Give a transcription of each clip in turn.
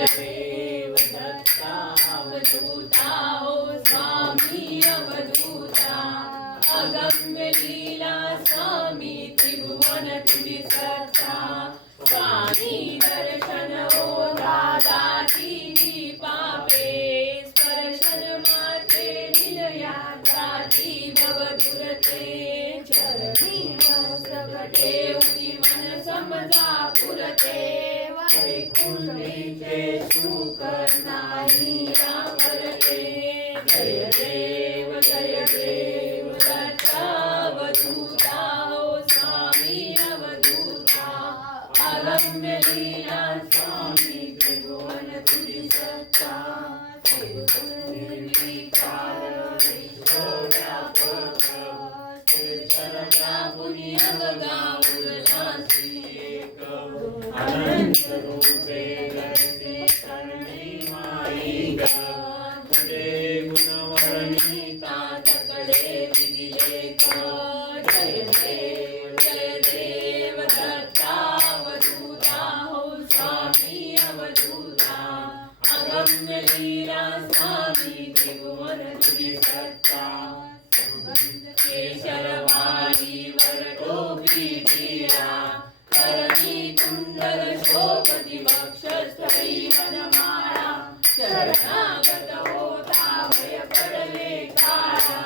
देव दत्ता अवधूता ओ स्वामी अवधूता अगम्य लीला स्वामी त्रिभुवन तुझी सत्ता स्वामी दर्शन ओ दादा तिन्ही पापे स्पर्शन माते निलयात्राती भवदुरते चरणी मस्तक ठेवून मन समजा पुरते वैकुंठीचे सुख नाही आवरते जय देव दत्ता अवधूता ओ स्वामी अवधूता अगम्य लीला स्वामी त्रिभुवन तुझी सत्ता निर्विकार विश्वव्यापक चरणापुनी अवगामुरनासी अनंत रूपे दर्शे शरणी माई ग तुझे गुणवर्णिता सकळे विधिलेख जय देव दत्ता अवधूता हो स्वामी अवधूता अगम्य लीला स्वामी त्रिभुवन तुझी सत्ता केशरवाणी वरटोपी टिळा करणी कुंडल शोभती वक्षस्थळी वनमाळा शरणागत होता भय पडले काळा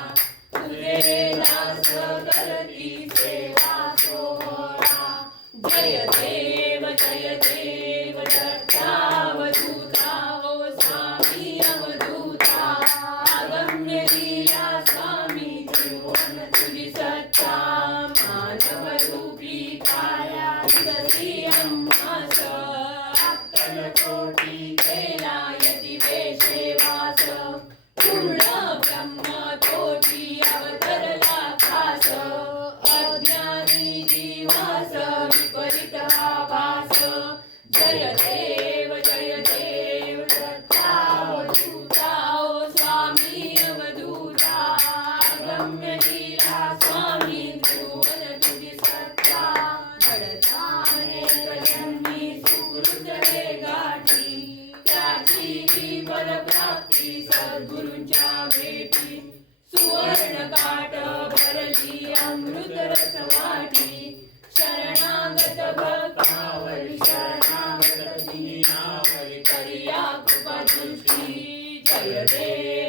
तुझे दास करती सेवा सोहळा जय देव दत्ता अवधूता ओ स्वामी अवधूता अगम्य लीला स्वामी त्रिभुवन तुझी सत्ता मानव रूपी काया विरसी अम्मास अक्कलकोटी केला यती वेशे वास पूर्ण ब्रह्म कोटी अवतरला खास अज्ञानी जीवास विपरीत हा भास जय देव दत्ता अवधूता ओ स्वामी अवधूता अगम्य लीला स्वामी त्रिभुवन तुझी सत्ता घडता अनेक जन्मी सुकृत रे गाठी त्याची जीवन प्राप्ती सद्गुरूंच्या भेटी सुवर्ण काठ भरली अमृत रस वाटी शरणागत भक्तावरी शरणागत दीनावरी करिया कृपा दृष्टी जय देव